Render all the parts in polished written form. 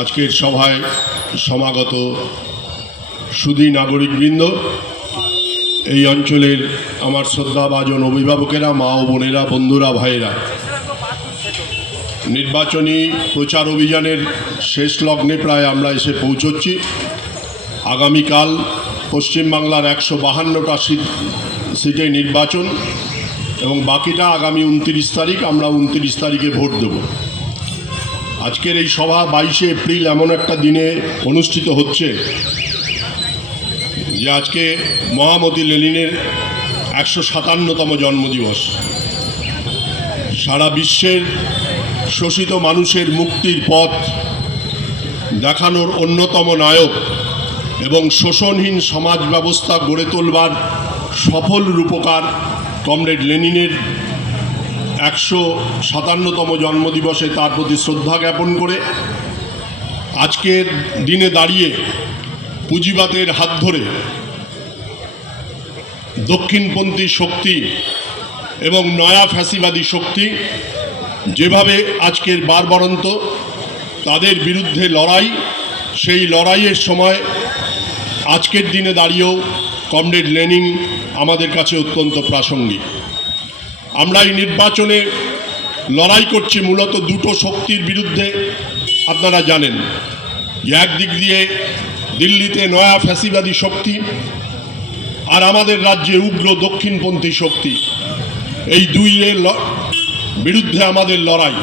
আজকের সভায় সমাগত সুধী নাগরিকবৃন্দ, এই অঞ্চলের আমার শ্রদ্ধাভাজন অভিভাবকেরা, মা ও বোনেরা, বন্ধুরা, ভাইয়েরা, নির্বাচনী প্রচার অভিযানের শেষ লগ্নে প্রায় আমরা এসে পৌঁছচ্ছি। আগামীকাল পশ্চিমবাংলার 152টা সিটে নির্বাচন এবং বাকিটা আগামী 29 তারিখ। আমরা 29 তারিখে ভোট দেব। আজকের এই সভা 22শে এপ্রিল এমন একটা দিনে অনুষ্ঠিত হচ্ছে যে আজকে মহামতি লেনিনের 157তম জন্মদিবস। সারা বিশ্বের শোষিত মানুষের মুক্তির পথ দেখানোর অন্যতম নায়ক এবং শোষণহীন সমাজ ব্যবস্থা গড়ে তোলবার সফল রূপকার কমরেড লেনিনের 157তম জন্মদিবসে তার প্রতি শ্রদ্ধা জ্ঞাপন করে আজকের দিনে দাঁড়িয়ে পুঁজিবাদের হাত ধরে দক্ষিণপন্থী শক্তি এবং নয়া ফ্যাসিবাদী শক্তি যেভাবে আজকের বারবারন্ত তাদের বিরুদ্ধে লড়াই, সেই লড়াইয়ের সময় আজকের দিনে দাঁড়িয়েও কমরেড লেনিন আমাদের কাছে অত্যন্ত প্রাসঙ্গিক। আমরা এই নির্বাচনে লড়াই করছি মূলত দুটো শক্তির বিরুদ্ধে। আপনারা জানেন যে একদিক দিয়ে দিল্লিতে নয়া ফ্যাসিবাদী শক্তি আর আমাদের রাজ্যে উগ্র দক্ষিণপন্থী শক্তি, এই দুইয়ের বিরুদ্ধে আমাদের লড়াই।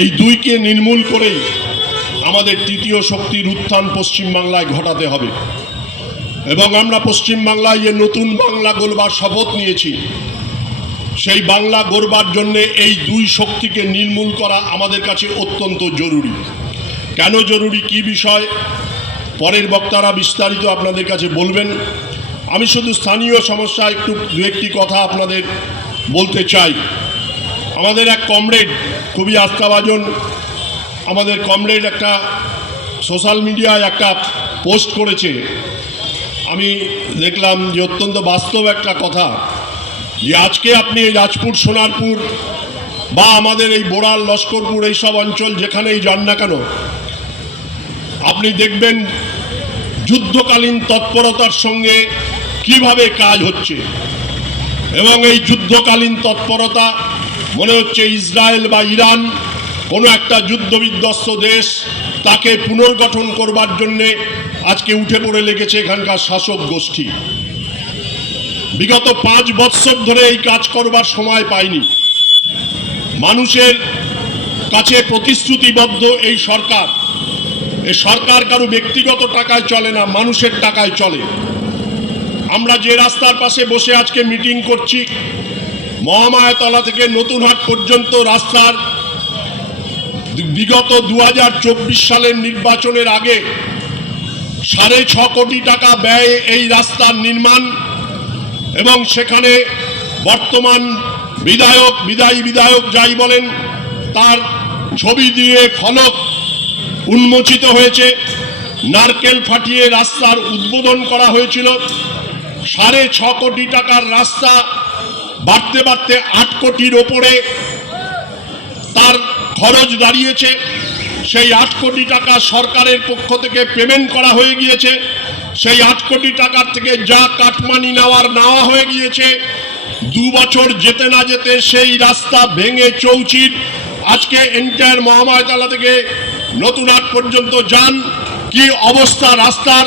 এই দুইকে নির্মূল করেই আমাদের তৃতীয় শক্তির উত্থান পশ্চিমবাংলায় ঘটাতে হবে এবং আমরা পশ্চিমবাংলায় যে নতুন বাংলা গড়বার শপথ নিয়েছি, সেই বাংলা গড়বার জন্যে এই দুই শক্তিকে নির্মূল করা আমাদের কাছে অত্যন্ত জরুরি। কেন জরুরি, কি বিষয়, পরের বক্তারা বিস্তারিত আপনাদের কাছে বলবেন। আমি শুধু স্থানীয় সমস্যা একটু দু একটি কথা আপনাদের বলতে চাই। আমাদের এক কমরেড, খুবই আস্থাভাজন আমাদের কমরেড, একটা সোশ্যাল মিডিয়ায় একটা পোস্ট করেছে। আমি দেখলাম যে অত্যন্ত বাস্তব একটা কথা, যে আজকে আপনি এই রাজপুর, সোনারপুর বা আমাদের এই বোড়াল, লস্করপুর, এইসব অঞ্চল যেখানেই যান না কেন, আপনি দেখবেন যুদ্ধকালীন তৎপরতার সঙ্গে কিভাবে কাজ হচ্ছে এবং এই যুদ্ধকালীন তৎপরতা মনে হচ্ছে ইসরায়েল বা ইরান কোনো একটা যুদ্ধবিধ্বস্ত দেশ, তাকে পুনর্গঠন করবার জন্যে আজকে উঠে পড়ে লেগেছে এখানকার শাসক গোষ্ঠী। বিগত 5 বৎসর ধরে এই কাজ করবার সময় পায়নি। মানুষের কাছে প্রতিশ্রুতিবদ্ধ এই সরকার। এই সরকার কারো ব্যক্তিগত টাকায় চলে না, মানুষের টাকায় চলে। আমরা যে রাস্তার পাশে বসে আজকে মিটিং করছি, মহামায়াতলা থেকে নতুনহাট পর্যন্ত রাস্তার বিগত 2024 সালের নির্বাচনের আগে 6.5 কোটি টাকা ব্যয়ে এই রাস্তার নির্মাণ এবং সেখানে বর্তমান বিদায়ী বিধায়ক যাই বলেন, তার ছবি দিয়ে ফলক উন্মোচিত হয়েছে, নারকেল ফাটিয়ে রাস্তার উদ্বোধন করা হয়েছিল। 6.5 কোটি টাকার রাস্তা বাড়তে বাড়তে 8 কোটির ওপরে তার খরচ দাঁড়িয়েছে। সেই 8 কোটি টাকা সরকারের পক্ষ থেকে পেমেন্ট করা হয়ে গিয়েছে। সেই 8 কোটি টাকার থেকে যা কাটমানি নেওয়া হয়ে গিয়েছে, 2 বছর যেতে না যেতে সেই রাস্তা ভেঙে চৌচির। আজকে এন্টায়ার মহামায়াতলা থেকে নতুনহাট পর্যন্ত যান, কি অবস্থা রাস্তার।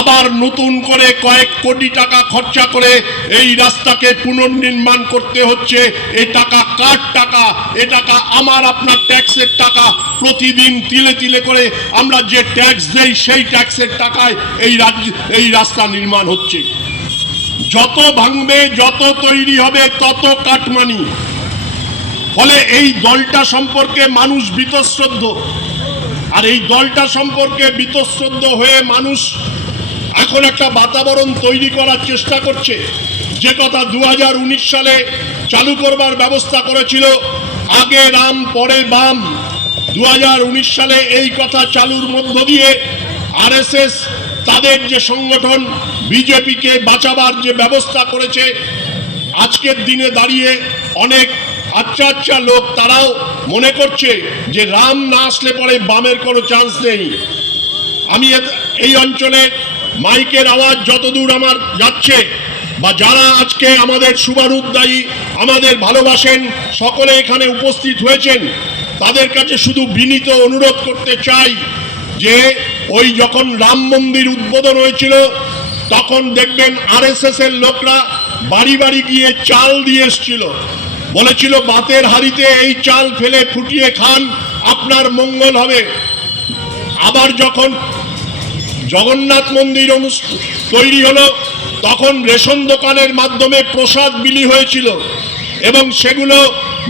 আবার নতুন করে কয়েক কোটি টাকা খরচা করে এই রাস্তাকে পুনর্নির্মাণ করতে হচ্ছে। এই টাকা কার টাকা? এ টাকা আমার আপনার ট্যাক্সের টাকা। প্রতিদিন তিলে তিলে করে আমরা যে ট্যাক্স দেই, সেই ট্যাক্সের টাকায় এই রাস্তা নির্মাণ হচ্ছে। যত ভাঙবে, যত তৈরি হবে, তত কাটমানি। ফলে এই দলটা সম্পর্কে মানুষ বীতশ্রদ্ধ, আর এই দলটা সম্পর্কে বীতশ্রদ্ধ হয়ে মানুষ এখন একটা বাতাবরণ তৈরি করার চেষ্টা করছে। যে কথা 2019 সালে চালু করবার ব্যবস্থা করেছিল, আগে রাম পরে বাম, 2019 সালে এই কথা চালুর মধ্য দিয়ে আরএসএস তাদের যে সংগঠন বিজেপিকে বাঁচাবার যে ব্যবস্থা করেছে, আজকের দিনে দাঁড়িয়ে অনেক আচ্ছা আচ্ছা লোক তারাও মনে করছে যে রাম না আসলে পরে বামের কোনো চান্স নেই। আমি এই অঞ্চলের মাইকের আওয়াজ যতদূর আমার যাচ্ছে বা যারা আজকে আমাদের শুভানুদ্দায়ী, আমাদের ভালোবাসেন, সকলে এখানে উপস্থিত হয়েছেন, তাদের কাছে শুধু বিনীত অনুরোধ করতে চাই যে ওই যখন রাম মন্দির উদ্বোধন হয়েছিল তখন দেখবেন আরএসএস এর লোকরা বাড়ি বাড়ি গিয়ে চাল দিয়ে এসেছিল, বলেছিল বাতের হাঁড়িতে এই চাল ফেলে ফুটিয়ে খান, আপনার মঙ্গল হবে। আবার যখন জগন্নাথ মন্দির তৈরি হলো তখন রেশন দোকানের মাধ্যমে প্রসাদ বিলি হয়েছিল এবং সেগুলো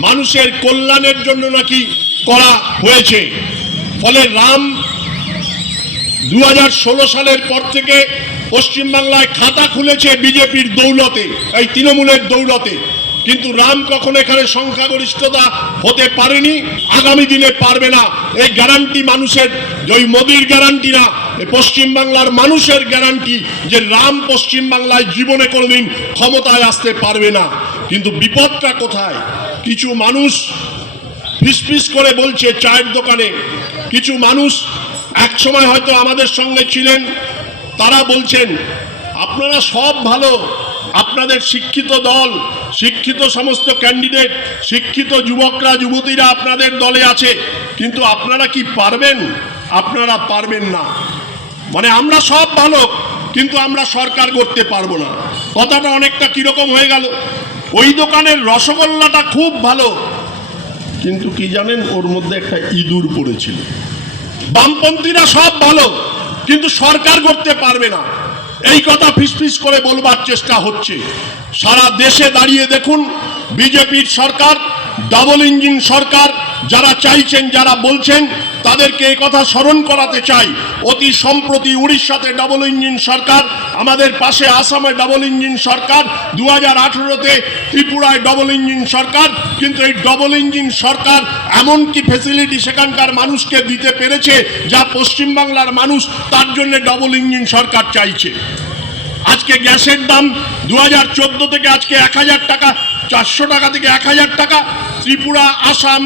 মানুষের কল্যাণের জন্য নাকি করা হয়েছে। ফলে রাম 2016 সালের পর থেকে পশ্চিমবাংলায় খাতা খুলেছে বিজেপির দৌলতে, এই তৃণমূলের দৌলতে, কিন্তু রাম কখনো এখানে সংখ্যাগরিষ্ঠতা হতে পারেনি, আগামী দিনে পারবে না। এই গ্যারান্টি মানুষের, ওই মোদির গ্যারান্টি না, পশ্চিমবাংলার মানুষের গ্যারান্টি যে রাম পশ্চিমবাংলায় জীবনে কোনোদিন ক্ষমতায় আসতে পারবে না। কিন্তু বিপদটা কোথায়? কিছু মানুষ ফিসফিস করে বলছে চায়ের দোকানে, কিছু মানুষ একসময় হয়তো আমাদের সঙ্গে ছিলেন, তারা বলছেন আপনারা সব ভালো, আপনাদের শিক্ষিত দল, শিক্ষিত সমস্ত ক্যান্ডিডেট, শিক্ষিত যুবকরা যুবতীরা আপনাদের দলে আছে, কিন্তু আপনারা কি পারবেন? আপনারা পারবেন না। মানে আমরা সব ভালো কিন্তু আমরা সরকার করতে পারবো না। কথাটা অনেকটা কিরকম হয়ে গেল, ওই দোকানের রসগোল্লাটা খুব ভালো কিন্তু কি জানেন ওর মধ্যে একটা ইঁদুর পড়েছিল। বামপন্থীরা সব ভালো কিন্তু সরকার করতে পারবে না, এই কথা ফিসফিস করে বলবার চেষ্টা হচ্ছে। সারা দেশে দাঁড়িয়ে দেখুন বিজেপির সরকার, ডাবল ইঞ্জিন সরকার। যারা চাইছেন, যারা বলছেন, তাদেরকে এই কথা স্মরণ করাতে চাই। অতি সম্প্রতি উড়িষ্যাতে ডাবল ইঞ্জিন সরকার, আমাদের পাশে আসামে ডাবল ইঞ্জিন সরকার, 2018-তে ত্রিপুরায় ডাবল ইঞ্জিন সরকার। কিন্তু এই ডাবল ইঞ্জিন সরকার এমন কি ফেসিলিটি সেখানকার মানুষকে দিতে পেরেছে যা পশ্চিমবাংলার মানুষ তার জন্য ডাবল ইঞ্জিন সরকার চাইছে। আজকে গ্যাসের দাম 2014 থেকে আজকে 1000 টাকা, 400 টাকা থেকে 1000 টাকা। ত্রিপুরা, আসাম,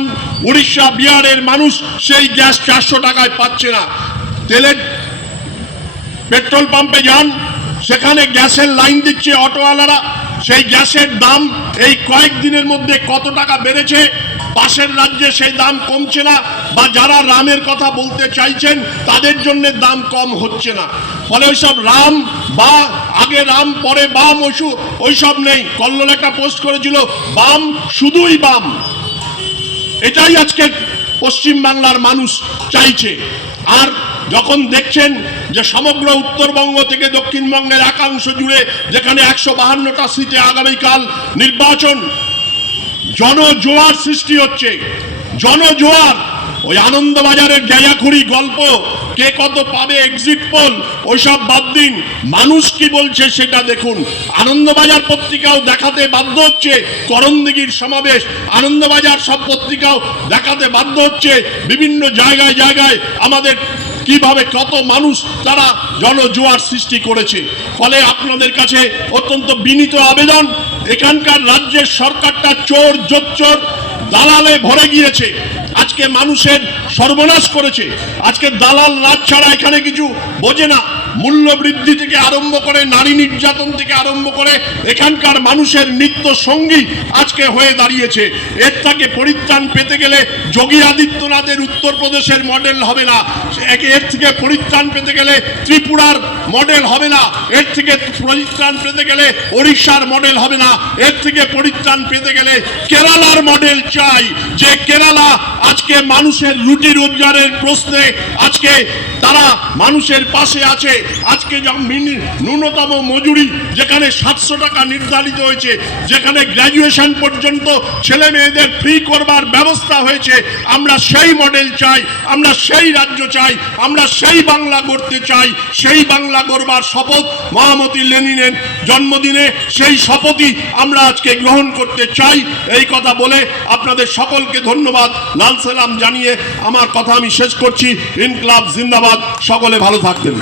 উড়িষ্যা, বিহারের মানুষ সেই গ্যাস 400 টাকায় পাচ্ছে না। তেলের পেট্রোল পাম্পে যান, সেখানে গ্যাসের লাইন দিচ্ছে অটোওয়ালারা, সেই গ্যাসের দাম এই কয়েকদিনের মধ্যে কত টাকা বেড়েছে, পাশের রাজ্যে সেই দাম কমছে না, বা যারা রামের কথা বলতে চাইছেন তাদের জন্য দাম কম হচ্ছে না। ফলে ওইসব রাম বা আগে রাম পরে বাম ওইসব নেই। কল্লোল একটা পোস্ট করেছিল বাম শুধুই বাম, এটাই আজকে পশ্চিমবাংলার মানুষ চাইছে। আর যখন দেখছেন যে সমগ্র উত্তরবঙ্গ থেকে দক্ষিণবঙ্গের একাংশ জুড়ে যেখানে 152টা সিটে আগামীকাল নির্বাচন, জনজোয়ার সৃষ্টি হচ্ছে, জনজোয়ার। ওই আনন্দবাজারের জায়াখুরি গল্প, কে কত পাবে, এক্সিট পোল, ওইসব বাদ দিন, মানুষ কি বলছে সেটা দেখুন। আনন্দবাজার পত্রিকাও দেখাতে বাধ্য হচ্ছে করণদিঘির সমাবেশ, আনন্দবাজার সব পত্রিকাও দেখাতে বাধ্য হচ্ছে বিভিন্ন জায়গায় জায়গায় আমাদের কিভাবে কত মানুষ তারা জনজোয়ার সৃষ্টি করেছে। ফলে আপনাদের কাছে অত্যন্ত বিনীত আবেদন, এখানকার রাজ্যের সরকারটা চোর জোচ্চোর দালালে ভরে গিয়েছে, আজকে মানুষের সর্বনাশ করেছে। আজকে দালাল রাজ ছাড়া এখানে কিছু বোঝে না। মূল্য বৃদ্ধি থেকে আরম্ভ করে নারী নির্যাতন থেকে আরম্ভ করে এখানকার মানুষের নিত্য সঙ্গী আজকে হয়ে দাঁড়িয়েছে। এর থেকে পরিত্রাণ পেতে গেলে যোগী আদিত্যনাথের উত্তরপ্রদেশের মডেল হবে না, এর থেকে পরিত্রাণ পেতে গেলে ত্রিপুরার মডেল হবে না, এর থেকে পরিত্রাণ পেতে গেলে ওড়িশার মডেল হবে না, এর থেকে পরিত্রাণ পেতে গেলে কেরালার মডেল চাই। যে কেরালা আজকে মানুষের রুটি রোজগারের প্রশ্নে আজকে তারা মানুষের পাশে আছে। আজকে ন্যূনতম মজুরি যেখানে 700 টাকা নির্ধারিত হয়েছে, যেখানে গ্র্যাজুয়েশন পর্যন্ত ছেলে মেয়েদের ফ্রি করবার ব্যবস্থা হয়েছে, আমরা সেই মডেল চাই, আমরা সেই রাজ্য চাই, আমরা সেই বাংলা গড়তে চাই। সেই বাংলা গড়বার শপথ মহামতি লেনিনের জন্মদিনে, সেই শপথই আমরা আজকে গ্রহণ করতে চাই। এই কথা বলে আপনাদের সকলকে ধন্যবাদ, লাল সালাম জানিয়ে আমার কথা আমি শেষ করছি। ইনকলাব জিন্দাবাদ, সকলে ভালো থাকবেন।